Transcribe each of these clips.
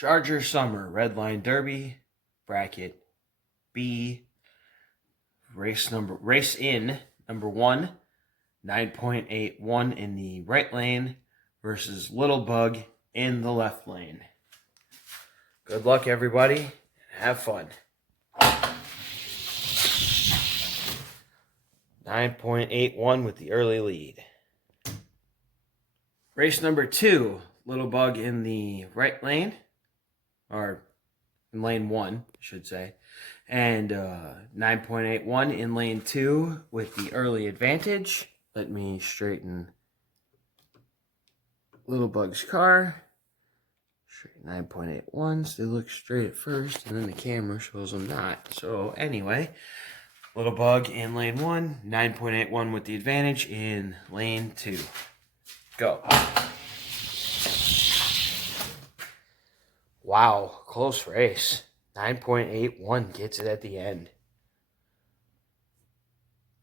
Charger Summer Redline Derby bracket B race in number 1, 9.81 in the right lane versus Little Bug in the left lane. Good luck, everybody. Have fun. 9.81 with the early lead. Race number 2, Little Bug in the right lane, or in lane 1, I should say, and 9.81 in lane 2 with the early advantage. Let me straighten Little Bug's car. Straight 9.81, so they look straight at first, and then the camera shows them not. So anyway, Little Bug in lane 1, 9.81 with the advantage in lane 2. Go. Wow, close race. 9.81 gets it at the end.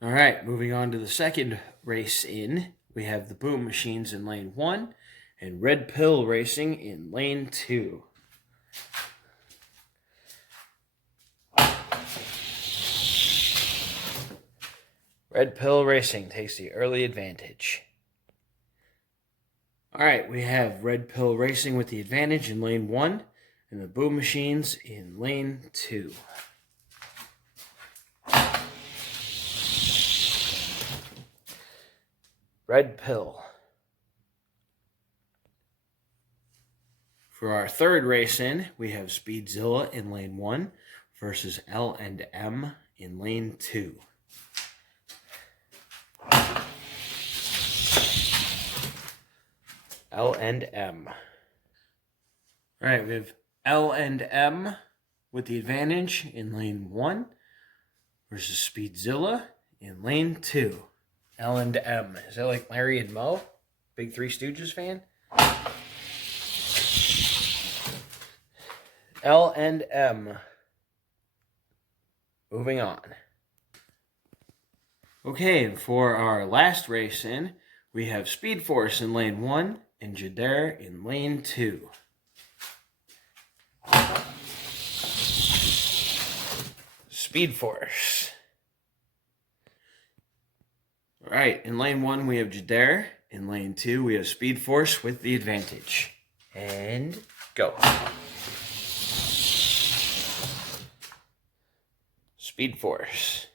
All right, moving on to the second race in. We have the Boom Machines in lane 1 and Red Pill Racing in lane 2. Red Pill Racing takes the early advantage. All right, we have Red Pill Racing with the advantage in lane 1 and the Boom Machines in lane 2. Red Pill. For our third race in, we have Speedzilla in lane 1 versus L&M in lane 2. L&M. All right, we have L&M with the advantage in lane 1 versus Speedzilla in lane 2. L&M. Is that like Larry and Moe? Big Three Stooges fan? L&M. Moving on. Okay, and for our last race in, we have Speed Force in lane 1 and Jadair in lane 2. Speed Force. All right, in lane 1 we have Jadair. In lane 2 we have Speed Force with the advantage. And go. Speed Force.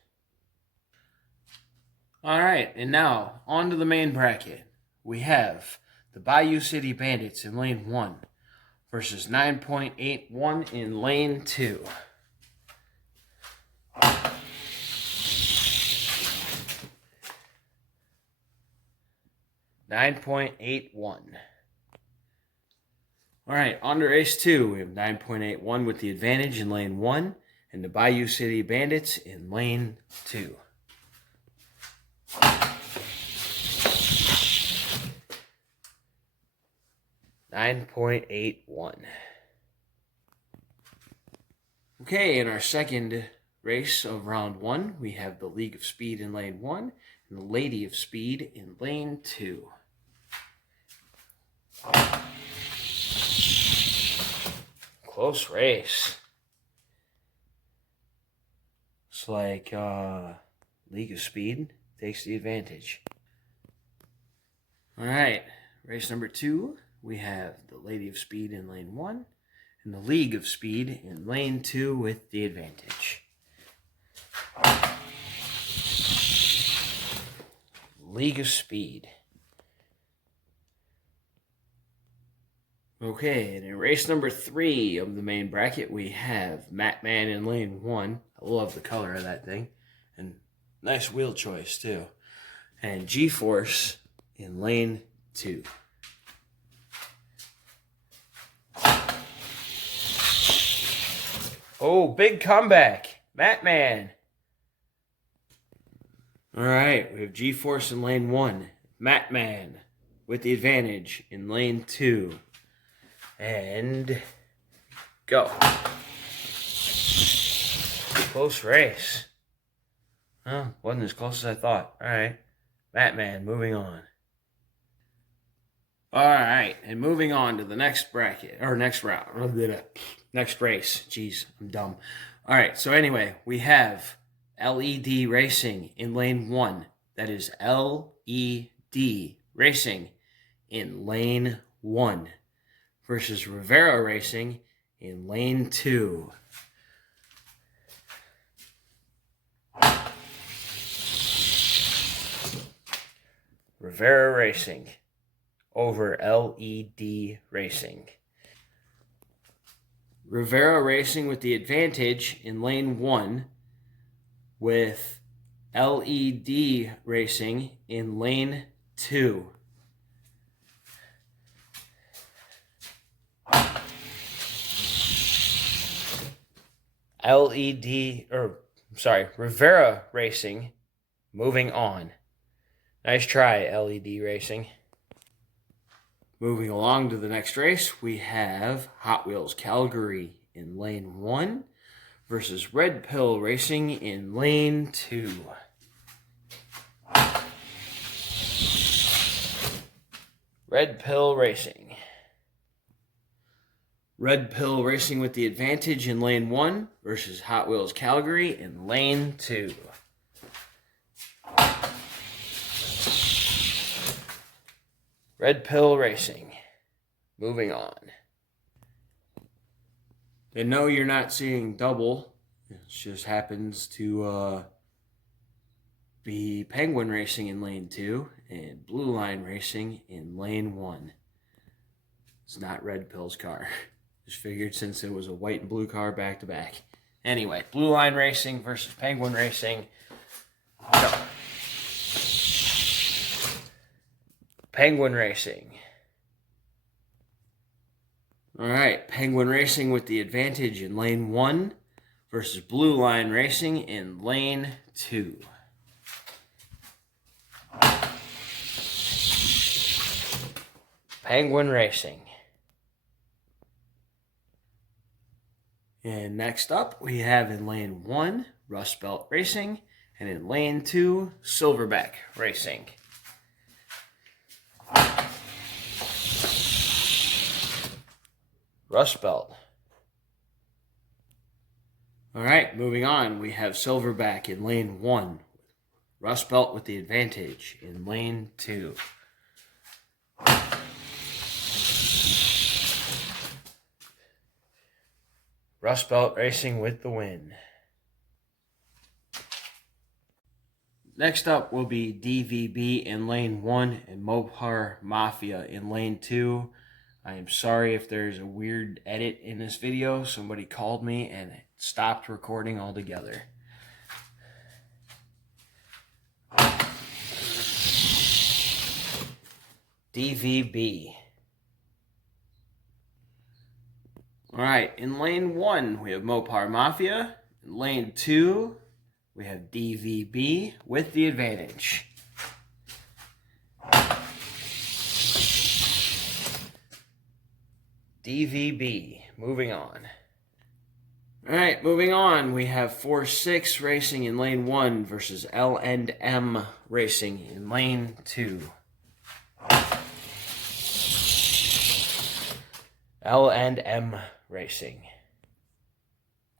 All right, and now on to the main bracket. We have the Bayou City Bandits in lane 1 versus 9.81 in lane 2. $9.81. All right, on to race 2. We have 9.81 with the advantage in lane 1 and the Bayou City Bandits in lane 2. $9.81. Okay, in our second race of round 1, we have the League of Speed in lane 1 and the Lady of Speed in lane 2. Close race. It's like League of Speed takes the advantage. All right, race number 2, we have the Lady of Speed in lane 1 and the League of Speed in lane 2 with the advantage. League of Speed. Okay, and in race number 3 of the main bracket, we have Matman in lane 1. I love the color of that thing. And nice wheel choice, too. And G-Force in lane 2. Oh, big comeback. Matman. All right, we have G-Force in lane 1. Matman with the advantage in lane 2. And go. Close race. Well, wasn't as close as I thought. All right. Matman, moving on. All right, and moving on to the next bracket, or next round, next race. Jeez, I'm dumb. All right, so anyway, we have LED Racing in lane 1. That is LED Racing in lane 1 versus Rivera Racing in lane 2. Rivera Racing over LED Racing. Rivera Racing with the advantage in lane 1 with LED Racing in lane 2. Rivera Racing moving on. Nice try, LED Racing. Moving along to the next race, we have Hot Wheels Calgary in lane 1 versus Red Pill Racing in lane 2. Red Pill Racing. Red Pill Racing with the advantage in lane 1 versus Hot Wheels Calgary in lane 2. Red Pill Racing. Moving on. And no, you're not seeing double. It just happens to be Penguin Racing in lane 2 and Blue Line Racing in lane 1. It's not Red Pill's car. Just figured since it was a white and blue car back to back. Anyway, Blue Line Racing versus Penguin Racing. Go. Penguin Racing. All right, Penguin Racing with the advantage in lane 1 versus Blue Line Racing in lane 2. Penguin Racing. And next up, we have in lane 1, Rust Belt Racing, and in lane 2, Silverback Racing. Rust Belt. All right, moving on, we have Silverback in lane 1. Rust Belt with the advantage in lane 2. Rust Belt Racing with the win. Next up will be DVB in lane 1 and Mopar Mafia in lane 2. I am sorry if there's a weird edit in this video. Somebody called me and it stopped recording altogether. DVB. All right, in lane 1, we have Mopar Mafia. In lane 2, we have DVB with the advantage. DVB, moving on. All right, moving on, we have 4-6 Racing in lane 1 versus L&M Racing in lane 2. L&M Racing.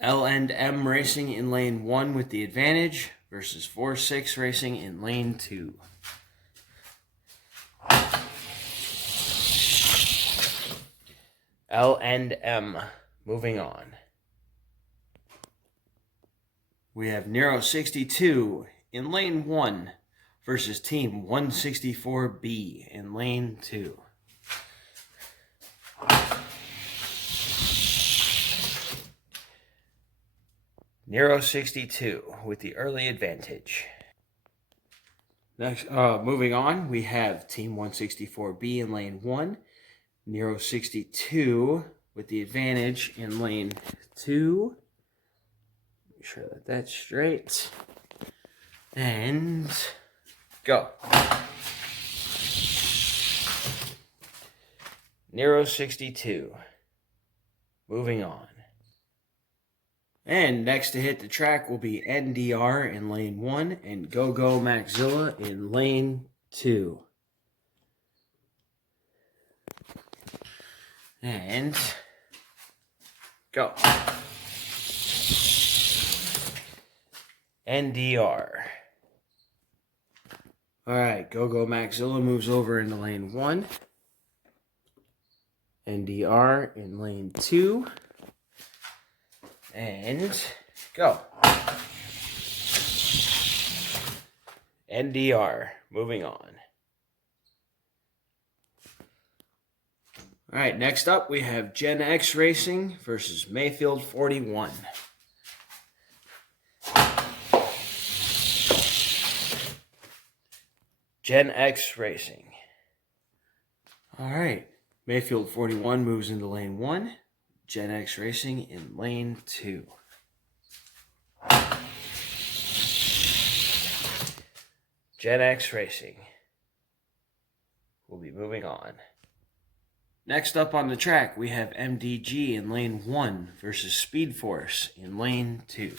L&M Racing in lane 1 with the advantage versus 4-6 Racing in lane 2. L&M moving on. We have Nero 62 in lane 1 versus Team 164B in lane 2. Nero 62 with the early advantage. Next, moving on, we have Team 164B in lane 1. Nero 62 with the advantage in lane 2. Make sure that that's straight. And go. Nero 62. Moving on. And next to hit the track will be NDR in lane 1 and Go-Go Maxilla in lane 2. And go. NDR. All right, Go Maxilla moves over into lane 1. NDR in lane 2. And go. NDR moving on. All right, next up we have Gen X Racing versus Mayfield 41. Gen X Racing. All right, Mayfield 41 moves into lane 1. Gen X Racing in lane 2. Gen X Racing will be moving on. Next up on the track, we have MDG in lane 1 versus Speed Force in lane 2.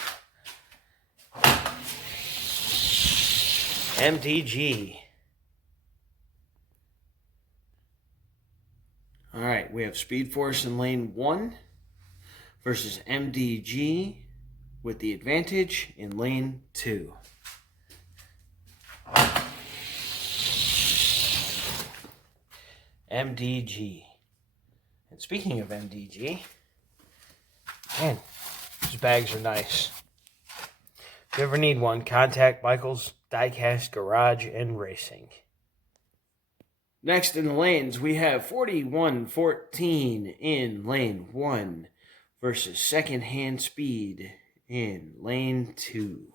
MDG. All right, we have Speed Force in lane 1 versus MDG with the advantage in lane 2. MDG. And speaking of MDG, man, these bags are nice. If you ever need one, contact Michael's Diecast Garage and Racing. Next in the lanes, we have 4114 in lane 1 versus Secondhand Speed in lane 2.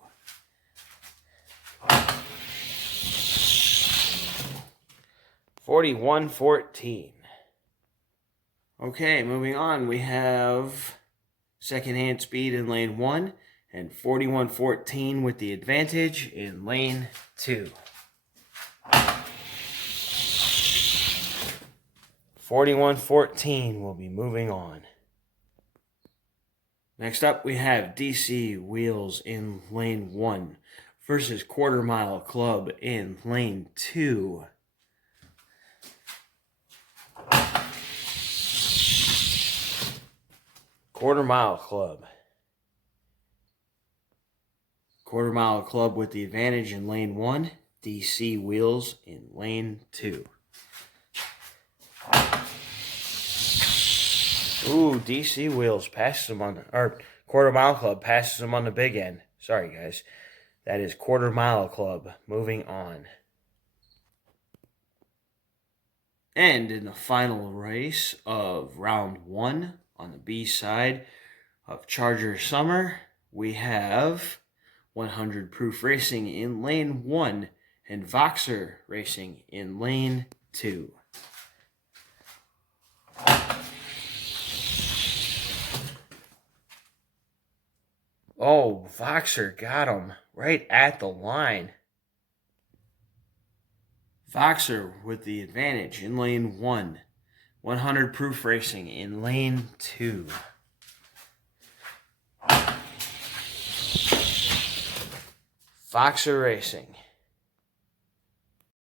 $41.14. Okay, moving on. We have Secondhand Speed in lane 1 and 41.14 with the advantage in lane 2. 41.14 will be moving on. Next up, we have DC Wheels in lane 1 versus Quarter Mile Club in lane 2. Quarter Mile Club. Quarter Mile Club with the advantage in lane 1. DC Wheels in lane 2. Ooh, DC Wheels passes them on the, or Quarter Mile Club passes them on the big end. Sorry, guys. That is Quarter Mile Club moving on. And in the final race of round 1 on the B side of Charger Summer, we have 100 Proof Racing in lane 1 and Voxer Racing in lane 2. Oh, Voxer got him right at the line. Voxer with the advantage in lane 1. 100 Proof Racing in lane 2. Voxer Racing